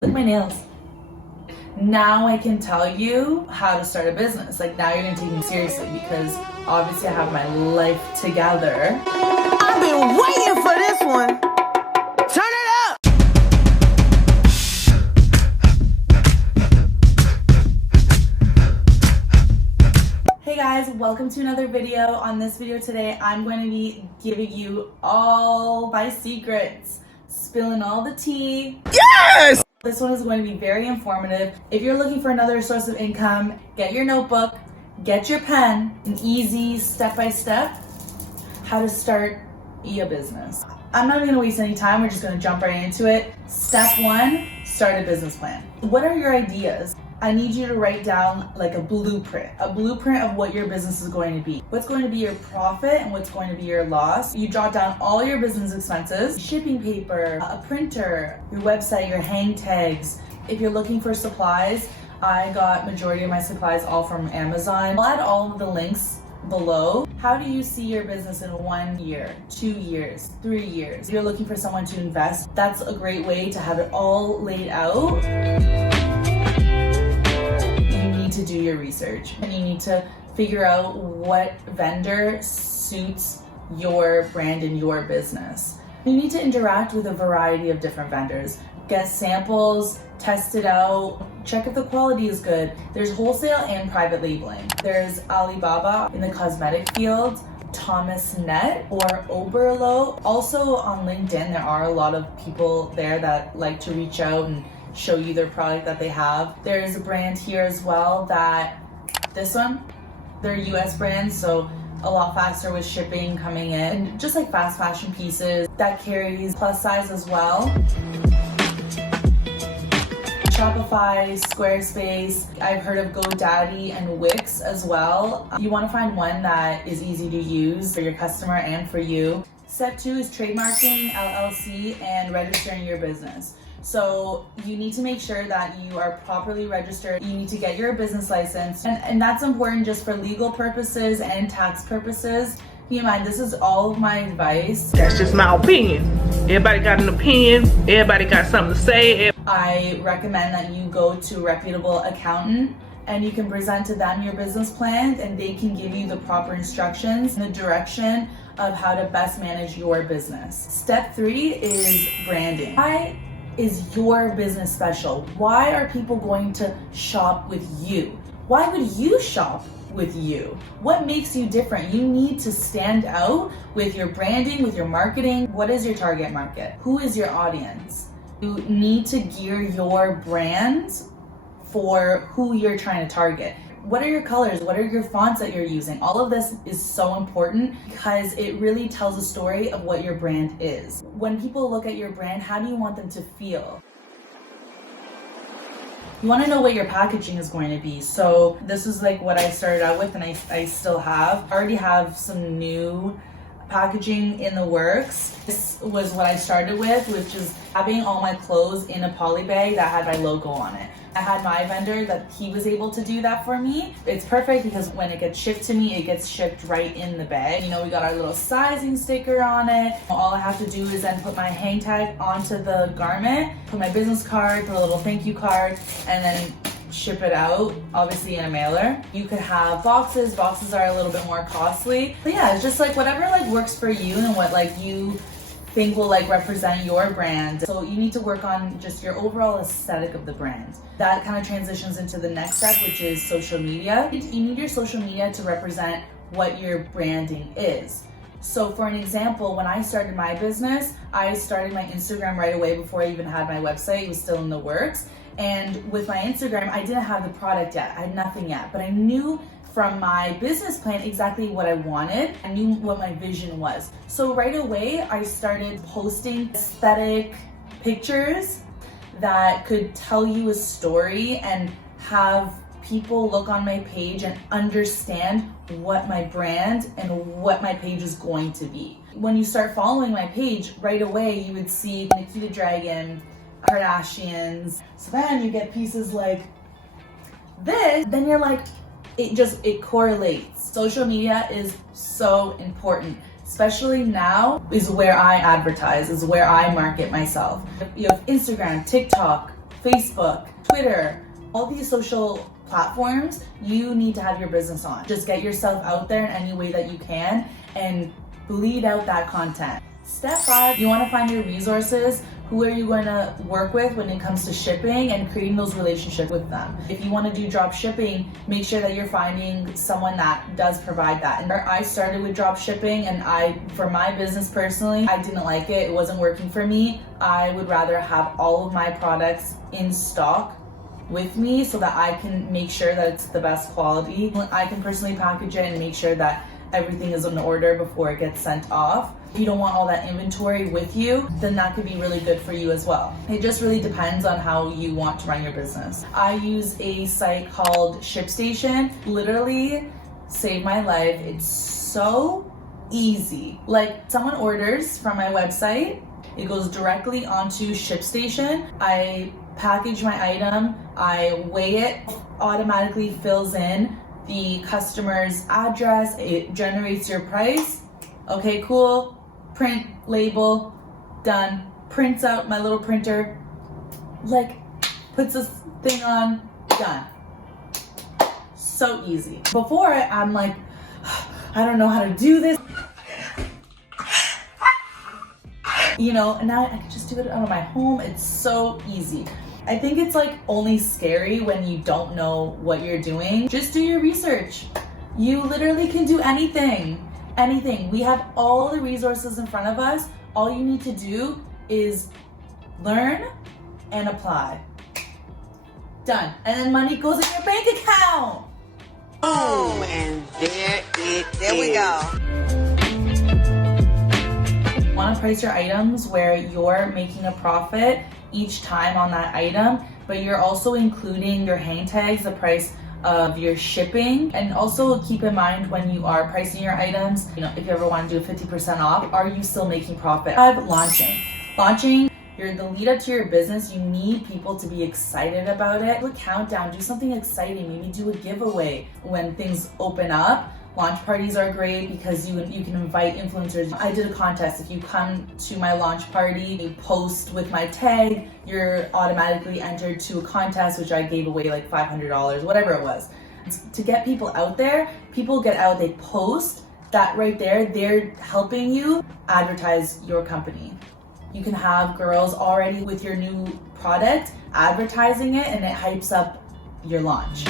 Look at my nails. Now I can tell you how to start a business. Like, now you're gonna take me seriously because obviously I have my life together. I've been waiting for this one. Turn it up. Hey guys, welcome to another video. On this video today, I'm going to be giving you all my secrets, spilling all the tea. Yes! This one is going to be very informative. If you're looking for another source of income, get your notebook, get your pen, an easy step-by-step how to start a business. I'm not even gonna waste any time, we're just gonna jump right into it. Step one, start a business plan. What are your ideas? I need you to write down like a blueprint of what your business is going to be. What's going to be your profit and what's going to be your loss. You jot down all your business expenses, shipping paper, a printer, your website, your hang tags. If you're looking for supplies, I got majority of my supplies all from Amazon. I'll add all of the links below. How do you see your business in 1 year, 2 years, 3 years? If you're looking for someone to invest, that's a great way to have it all laid out. To do your research and you need to figure out what vendor suits your brand and your business. You need to interact with a variety of different vendors. Get samples, test it out, check if the quality is good. There's wholesale and private labeling. There's Alibaba in the cosmetic field, Thomas Net or Oberlo. Also on LinkedIn, there are a lot of people there that like to reach out and show you their product that they have. There's a brand here as well this one, they're a US brand, so a lot faster with shipping coming in. And just like fast fashion pieces that carries plus size as well. Shopify, Squarespace, I've heard of GoDaddy and Wix as well. You want to find one that is easy to use for your customer and for you. Step two is trademarking, LLC, and registering your business. So you need to make sure that you are properly registered. You need to get your business license. And that's important just for legal purposes and tax purposes. Keep in mind, this is all of my advice. That's just my opinion. Everybody got an opinion. Everybody got something to say. I recommend that you go to a reputable accountant and you can present to them your business plan and they can give you the proper instructions and the direction of how to best manage your business. Step three is branding. Why is your business special? Why are people going to shop with you? Why would you shop with you? What makes you different? You need to stand out with your branding, with your marketing. What is your target market? Who is your audience? You need to gear your brand for who you're trying to target. What are your colors? What are your fonts that you're using? All of this is so important because it really tells a story of what your brand is. When people look at your brand, how do you want them to feel? You want to know what your packaging is going to be. So this is like what I started out with and I still have. I already have some new packaging in the works. This was what I started with, which is having all my clothes in a poly bag that had my logo on it. I had my vendor that he was able to do that for me. It's perfect because when it gets shipped to me, it gets shipped right in the bag. You know, we got our little sizing sticker on it. All I have to do is then put my hang tag onto the garment, put my business card, put a little thank you card, and then ship it out, obviously in a mailer. You could have boxes. Boxes are a little bit more costly. But yeah, it's just like whatever like works for you and what like you think will like represent your brand. So you need to work on just your overall aesthetic of the brand. That kind of transitions into the next step, which is social media. You need your social media to represent what your branding is. So for an example, when I started my business, I started my Instagram right away before I even had my website. It was still in the works. And with my Instagram, I didn't have the product yet. I had nothing yet, but I knew from my business plan exactly what I wanted. I knew what my vision was. So right away, I started posting aesthetic pictures that could tell you a story and have people look on my page and understand what my brand and what my page is going to be. When you start following my page, right away, you would see Nikita Dragun, Kardashians. So then you get pieces like this, then you're like, it correlates. Social media is so important. especially now, is where I advertise, is where I market myself. You have Instagram, TikTok, Facebook, Twitter, all these social platforms you need to have your business on. Just get yourself out there in any way that you can and bleed out that content. Step 5, you want to find your resources. Who are you going to work with when it comes to shipping and creating those relationships with them? If you want to do drop shipping, make sure that you're finding someone that does provide that. And I started with drop shipping, and for my business personally, I didn't like it. It wasn't working for me. I would rather have all of my products in stock with me so that I can make sure that it's the best quality. I can personally package it and make sure that everything is in order before it gets sent off. If you don't want all that inventory with you, then that could be really good for you as well. It just really depends on how you want to run your business. I use a site called ShipStation. Literally saved my life. It's so easy. Like, someone orders from my website, it goes directly onto ShipStation. I package my item, I weigh it, automatically fills in the customer's address, it generates your price. Okay, cool. Print, label, done. Prints out my little printer, like, puts this thing on, done. So easy. Before, I'm like, I don't know how to do this. You know, and now I can just do it out of my home. It's so easy. I think it's like only scary when you don't know what you're doing. Just do your research. You literally can do anything. Anything. We have all the resources in front of us. All you need to do is learn and apply. Done. And then money goes in your bank account. Oh, and there we go. Want to price your items where you're making a profit each time on that item, but you're also including your hang tags, the price of your shipping. And also keep in mind when you are pricing your items, you know, if you ever want to do 50% off, are you still making profit? Launching, you're the lead up to your business. You need people to be excited about it. Do a countdown, do something exciting, maybe do a giveaway when things open up. Launch parties are great because you can invite influencers. I did a contest. If you come to my launch party, you post with my tag, you're automatically entered to a contest, which I gave away like $500, whatever it was. To get people out there, people get out, they post, that right there, they're helping you advertise your company. You can have girls already with your new product advertising it, and it hypes up your launch.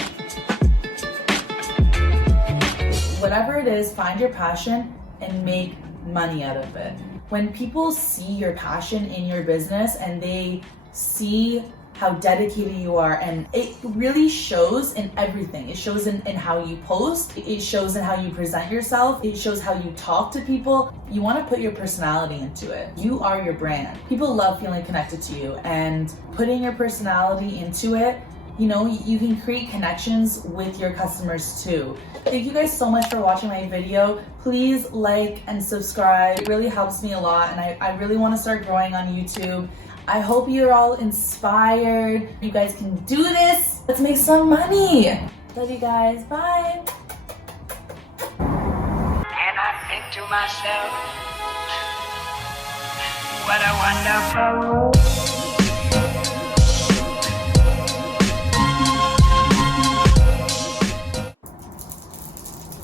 Whatever it is, find your passion and make money out of it. When people see your passion in your business and they see how dedicated you are, and it really shows in everything. It shows in how you post, it shows in how you present yourself, it shows how you talk to people. You want to put your personality into it. You are your brand. People love feeling connected to you, and putting your personality into it, you know, you can create connections with your customers too. Thank you guys so much for watching my video. Please like and subscribe. It really helps me a lot, and I really want to start growing on YouTube. I hope you're all inspired. You guys can do this. Let's make some money. Love you guys. Bye. And I think to myself, what a wonderful world.